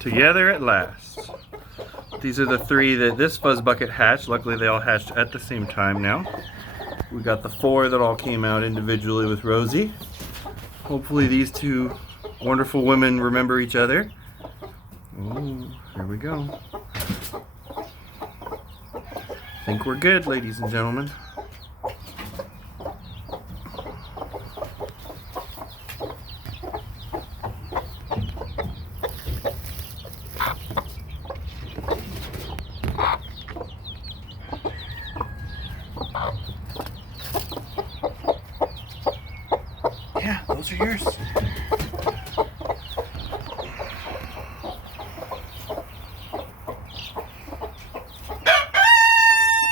Together at last. These are the three that this fuzz bucket hatched. Luckily they all hatched at the same time now. We got the 4 that all came out individually with Rosie. Hopefully these two wonderful women remember each other. Oh, here we go. I think we're good, ladies and gentlemen. Yeah, those are yours.